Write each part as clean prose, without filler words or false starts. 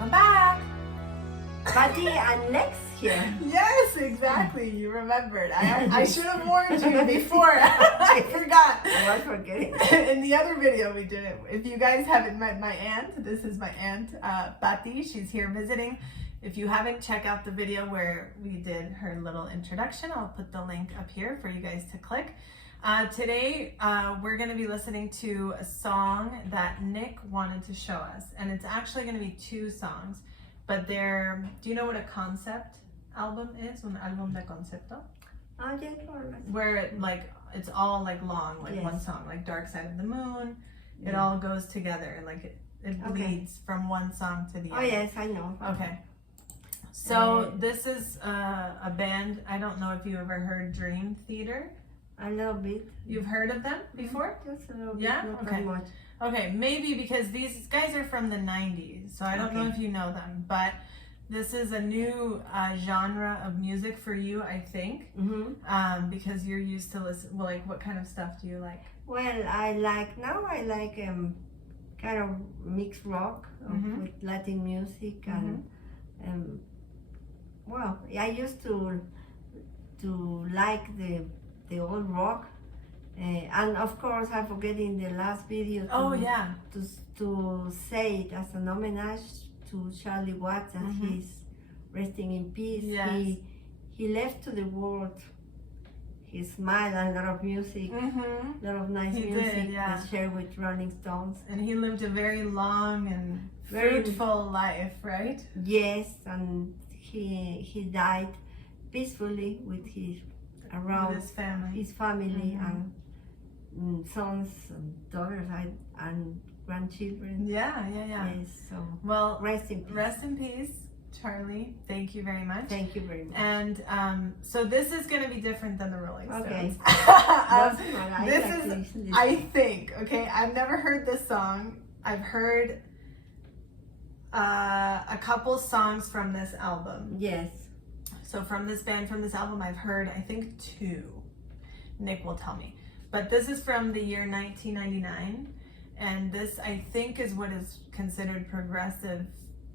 Welcome back! Paty and Lex here. Yes, exactly. You remembered. I should have warned you before. I forgot. I was forgetting. In the other video we did it. If you guys haven't met my aunt, this is my aunt, Paty. She's here visiting. If you haven't, check out the video where we did her little introduction. I'll put the link up here for you guys to click. Today, we're going to be listening to a song that Nick wanted to show us. And it's actually going to be two songs. But they're, do you know what a concept album is? Un álbum de concepto? Oh, yes, Where it, like, it's all like long, like yes. one song, like Dark Side of the Moon. It all goes together and like it bleeds from one song to the other. Oh, yes, I know. Okay. So this is a band, I don't know if you ever heard Dream Theater. A little bit. You've heard of them before? Just a little bit, Yeah? not Okay. very much. Okay, maybe because these guys are from the 90s, so I don't know if you know them, but this is a new genre of music for you, I think, because you're used to listen, well, like what kind of stuff do you like? Well, I like kind of mixed rock with Latin music and well, I used to like the old rock. And of course, I forget in the last video to say it as an homage to Charlie Watts, that he's resting in peace. Yes. He left to the world his smile and a lot of music, a lot of nice music that shared with Rolling Stones. And he lived a very long and fruitful life, right? Yes, and he died peacefully with his family and sons and daughters and grandchildren. Yeah. Yes, so well, rest in peace. Rest in peace, Charlie. Thank you very much. Thank you very much. And so this is going to be different than the Rolling Stones. Okay. I think, okay, I've never heard this song. I've heard a couple songs from this album. Yes. So from this band, from this album, I've heard, I think, two. Nick will tell me. But this is from the year 1999. And this, I think, is what is considered progressive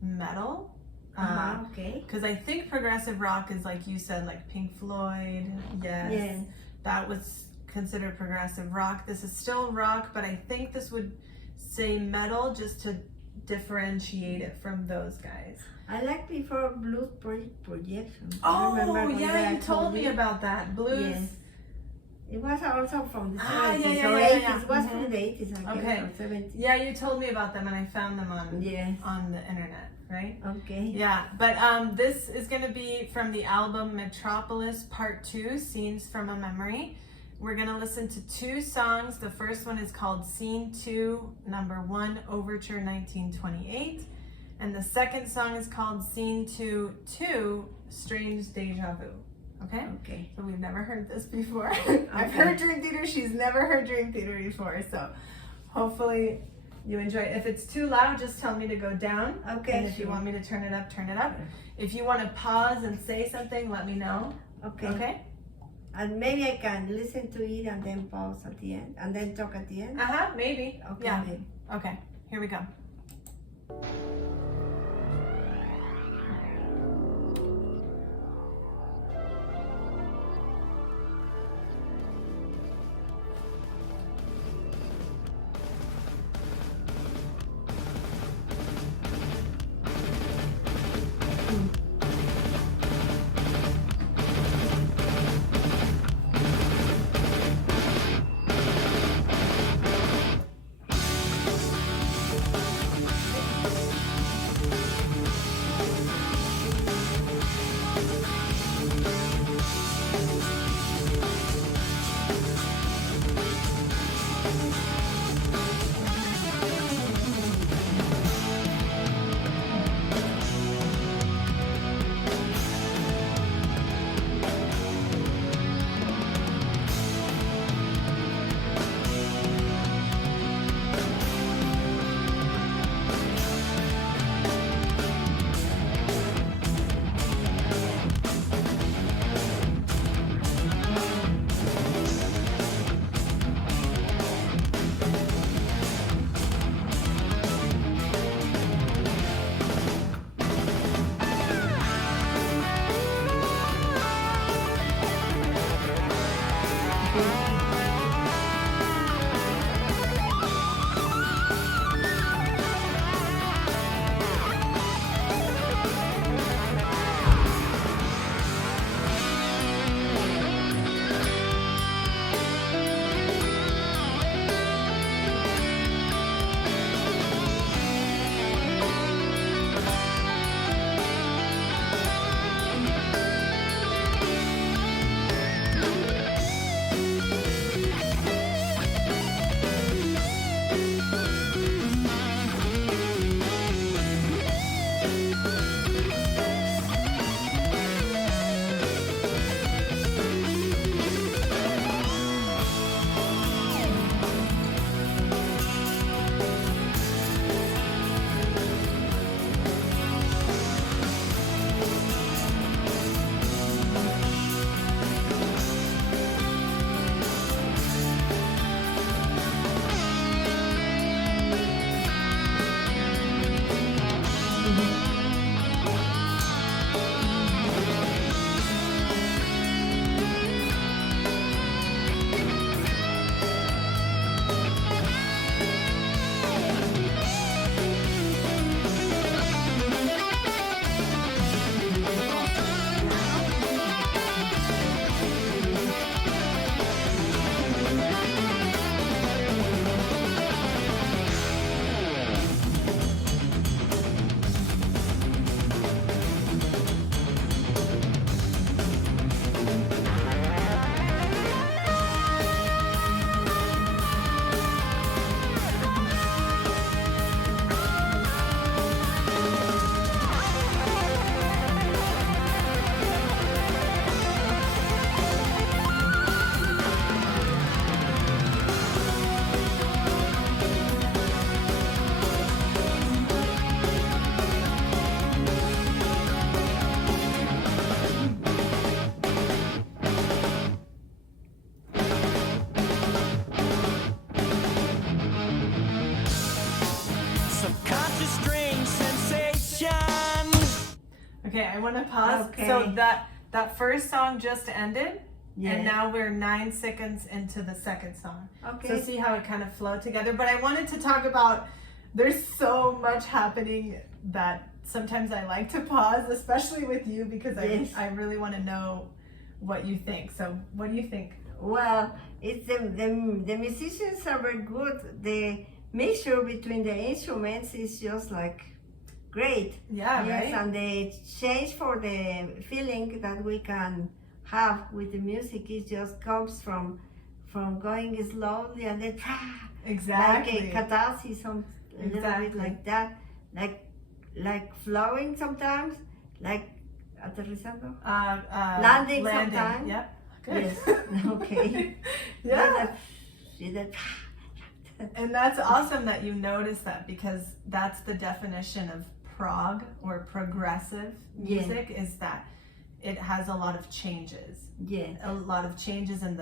metal. Okay. Because I think progressive rock is, like you said, like Pink Floyd. Yes. That was considered progressive rock. This is still rock, but I think this would say metal just to differentiate it from those guys. I like before Blues Projection. Oh, yeah, you told me about that. Blues. Yes. It was also from the 70s or 80s. It was from the 80s, I guess, or 70s. Yeah, you told me about them and I found them on the internet, right? Okay. Yeah, but this is going to be from the album Metropolis Part 2, Scenes from a Memory. We're going to listen to two songs. The first one is called Scene 2, Number 1, Overture 1928. And the second song is called Scene 2, 2, Strange Déjà Vu. Okay? Okay. So we've never heard this before. I've heard Dream Theater. She's never heard Dream Theater before. So hopefully you enjoy it. If it's too loud, just tell me to go down. Okay. And if you want me to turn it up, turn it up. If you want to pause and say something, let me know. Okay. Okay? And maybe I can listen to it and then pause at the end and then talk at the end. Maybe. Okay. Yeah. Maybe. Okay. Here we go. Okay, I want to pause. Okay. So that first song just ended, Yes. and now we're 9 seconds into the second song. Okay. So see how it kind of flowed together. But I wanted to talk about, there's so much happening that sometimes I like to pause, especially with you, because Yes. I really want to know what you think. So what do you think? Well, it's the musicians are very good. The mixture between the instruments is just like great. Yeah, Yes, right? and the change for the feeling that we can have with the music is just comes from going slowly and then Exactly. like a catharsis, a little Exactly. bit like that, like flowing sometimes, like aterrizando. Landing sometime. Yep. Good. Yes. Okay. Yeah. See that? And that's awesome that you notice that, because that's the definition of prog or progressive Yeah. music, is that it has a lot of changes. Yeah. A lot of changes in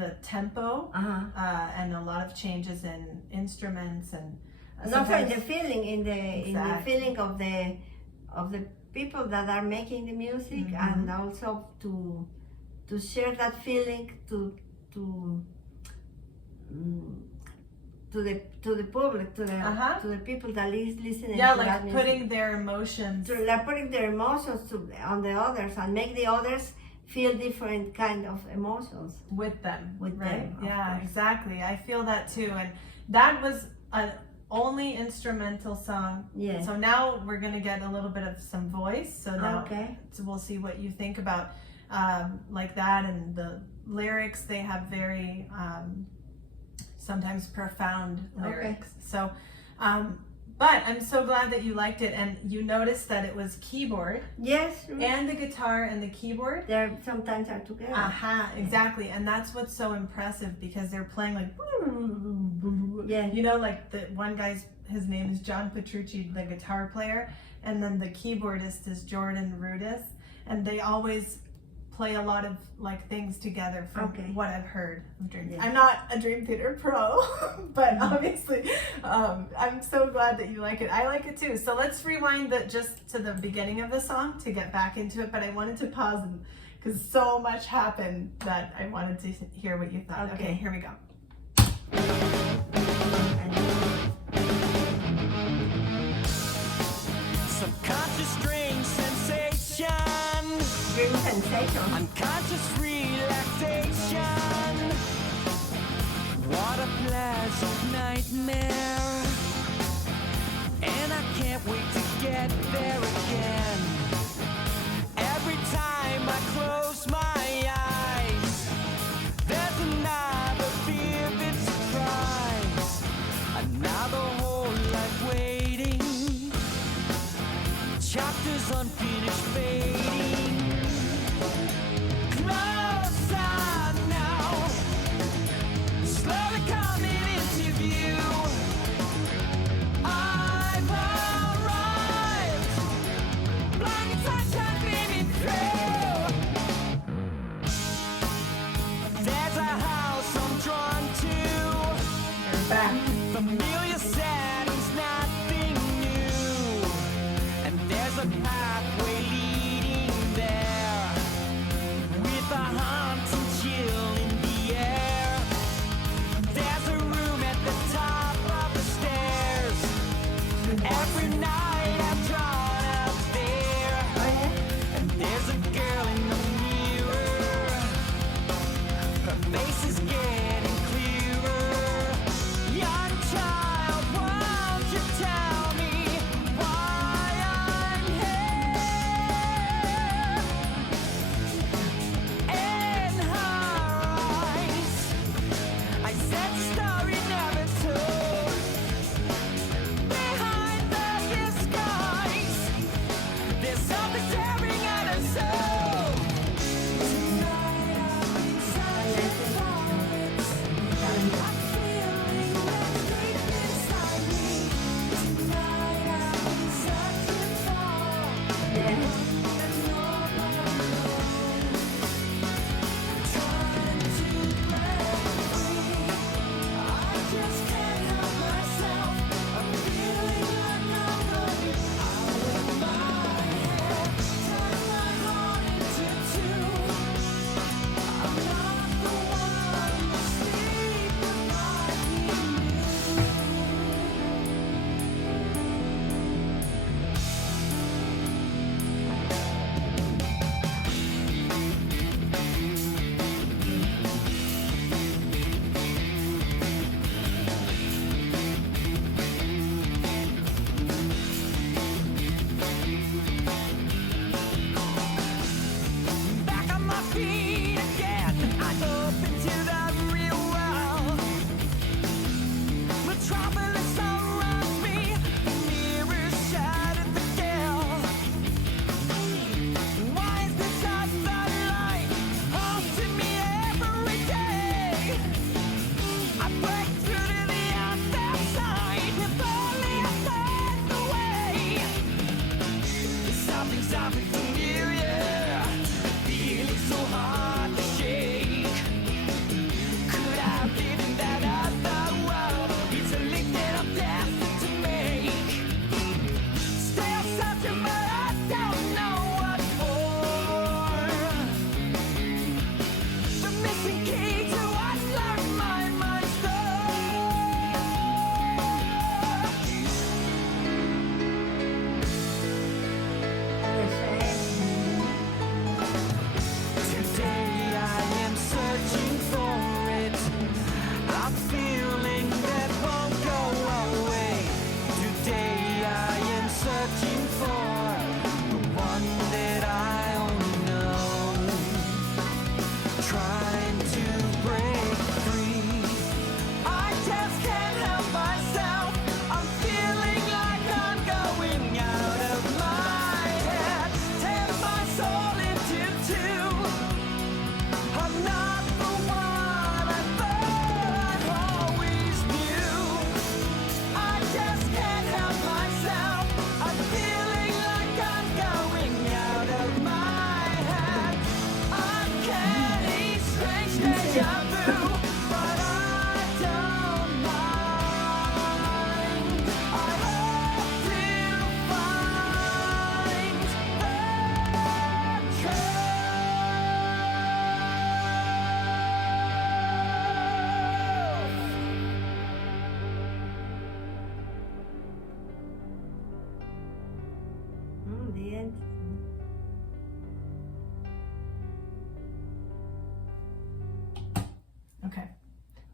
the tempo, and a lot of changes in instruments and Not for sometimes- the feeling in the Exactly. feeling of the people that are making the music, Mhm. and also to share that feeling to the public, to the people that is listening. yeah, to that like music. putting their emotions. Like putting their emotions on the others and make the others feel different kind of emotions. With them, With right? them, of Yeah, course. exactly. I feel that too, and that was an only instrumental song. Yeah. So now we're gonna get a little bit of some voice. So now Okay. so we'll see what you think about like that, and the lyrics. They have very sometimes profound lyrics. So, but I'm so glad that you liked it, and you noticed that it was keyboard Yes. and the guitar and the keyboard. They sometimes are together. Aha, exactly. And that's what's so impressive, because they're playing like, Yeah. you know, like the one guy's, his name is John Petrucci, the guitar player, and then the keyboardist is Jordan Rudess, and they always play a lot of like things together from Okay. what I've heard of Dream. Yeah. I'm not a Dream Theater pro, but obviously I'm so glad that you like it. I like it too. So let's rewind just to the beginning of the song to get back into it, but I wanted to pause because so much happened that I wanted to hear what you thought. Okay, here we go. Subconscious strange sensation, Dream sensation. unconscious relaxation. What a pleasant nightmare, and I can't wait to get there again. Every time I close my eyes, there's another vivid surprise, another whole life waiting. Chapters unfinished fading. Closer now, slowly coming into view. I've arrived, blinding sunshine beaming through. There's a house I'm drawn to. We're back. Familiar settings, nothing new. And there's a pathway leading there, with a haunting chill in the air. There's a room at the top of the stairs. Every night I've drawn up there. And there's a girl in the mirror. Her face is getting clearer. Young child.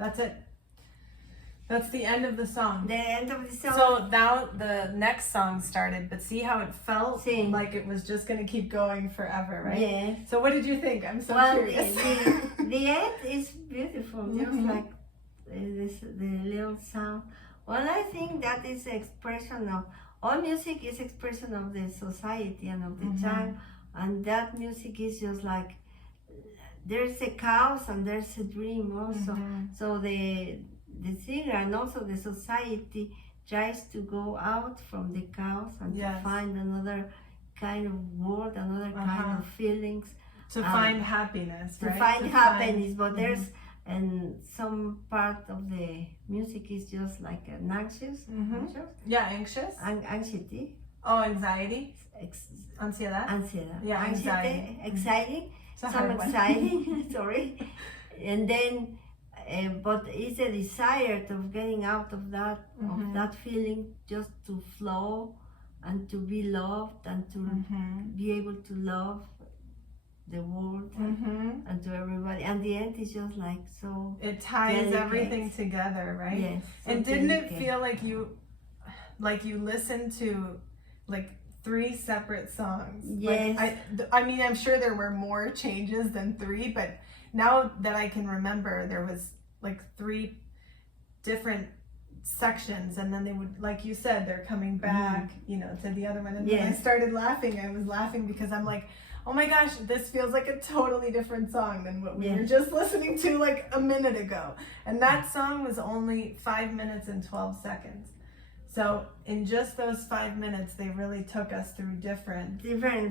That's it. That's the end of the song. The end of the song. So now the next song started, but see how it felt Sí. like it was just going to keep going forever, right? Yes. So what did you think? I'm so Well, curious. the end is beautiful, just like the little sound. Well, I think that is expression of, all music is expression of the society and of the time, and that music is just like, there's a chaos and there's a dream also. So the singer and also the society tries to go out from the chaos and to find another kind of world, another kind of feelings. To find happiness, to right? Find happiness, but there's, and some part of the music is just like an anxious, Yeah, anxious. anxiety. Oh, anxiety. Ansiedad. Ansiedad. Yeah, anxiety, exciting, It's a some hard one. exciting, sorry. And then, but it's a desire of getting out of that feeling, just to flow and to be loved and to be able to love the world and to everybody. And the end is just like so. It ties delicate. everything together, right? Yes. So And didn't delicate. it feel like you listened to like 3 separate songs? Yes. Like, I mean, I'm sure there were more changes than 3, but now that I can remember, there was like 3 different sections, and then they would, like you said, they're coming back, you know, to the other one. And when I started laughing, I was laughing because I'm like, oh my gosh, this feels like a totally different song than what we were just listening to like a minute ago. And that song was only 5 minutes and 12 seconds. So in just those 5 minutes, they really took us through different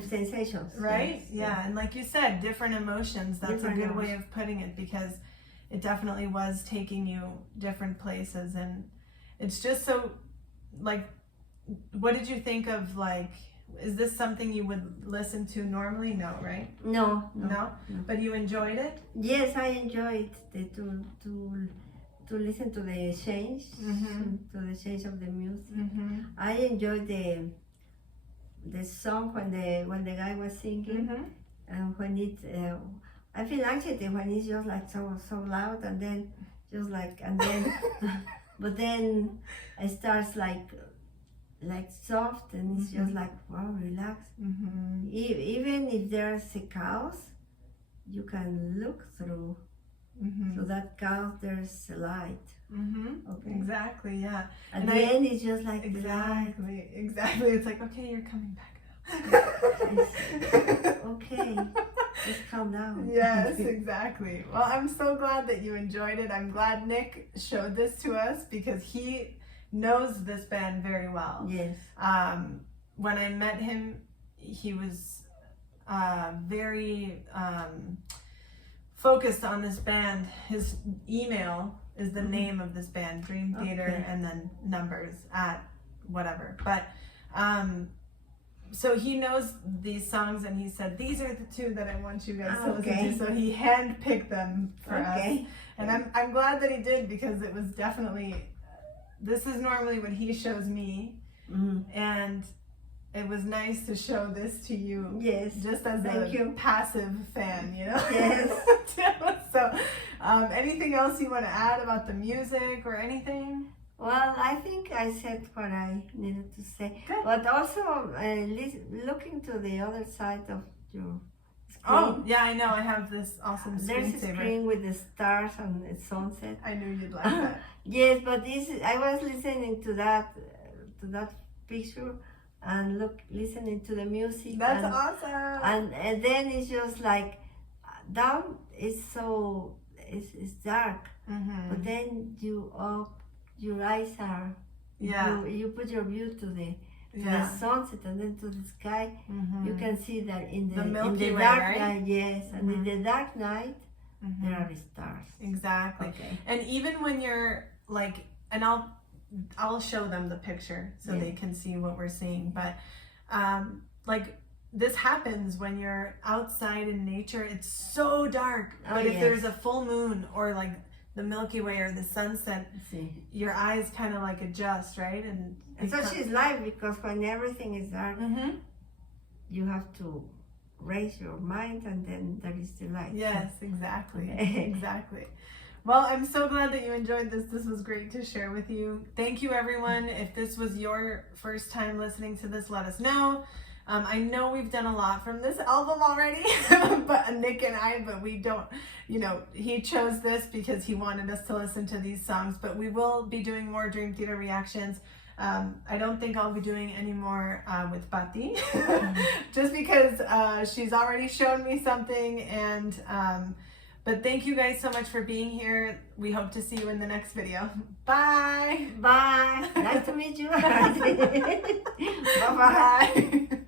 sensations. right? Yes. Yeah. And like you said, different emotions. That's Different a good way emotions. of putting it, because it definitely was taking you different places. And it's just so, like, what did you think of, like, is this something you would listen to normally? No, right? No. But you enjoyed it? Yes, I enjoyed to listen to the change, to the change of the music. I enjoyed the song when the guy was singing, and when it, I feel anxiety when it's just like so loud, and then just like, and then, but then it starts like soft, and it's just like, wow, relax. Even if there's a chaos, you can look through. So that chaos, there's a light. Okay. Exactly, yeah. At the end, it's just like exactly. It's like, okay, you're coming back now. Okay, just calm down. Yes, exactly. Well, I'm so glad that you enjoyed it. I'm glad Nick showed this to us, because he knows this band very well. Yes. When I met him, he was very focused on this band. His email is the name of this band, Dream Theater, and then numbers at whatever. But so he knows these songs, and he said, these are the 2 that I want you guys to listen to. So he handpicked them for us. And I'm glad that he did, because it was definitely, this is normally what he shows me. And it was nice to show this to you. Yes. Just as a passive fan, you know? Yes. So, anything else you want to add about the music or anything? Well, I think I said what I needed to say. Good. But also, looking to the other side of your screen. Oh, yeah, I know. I have this awesome There's a screensaver. screen with the stars and the sunset. I knew you'd like that. Yes, but I was listening to that picture and listening to the music. That's awesome. And then it's just like, down is so, it's dark. But then your eyes are, you put your view to the sunset and then to the sky. You can see that in the Milky Way, dark right? night, yes. And in the dark night, there are stars. Exactly. Okay. And even when you're like, and I'll show them the picture so they can see what we're seeing. But like, this happens when you're outside in nature. It's so dark. But if there's a full moon or like the Milky Way or the sunset, your eyes kind of like adjust, right? And so she's live, because when everything is dark, you have to raise your mind, and then there is the light. Yes, exactly. Exactly. Well, I'm so glad that you enjoyed this. This was great to share with you. Thank you, everyone. If this was your first time listening to this, let us know. I know we've done a lot from this album already, but Nick and I, but we don't, he chose this because he wanted us to listen to these songs, but we will be doing more Dream Theater reactions. I don't think I'll be doing any more with Paty, just because she's already shown me something, and but thank you guys so much for being here. We hope to see you in the next video. Bye! Bye! Nice to meet you! Bye-bye! Bye!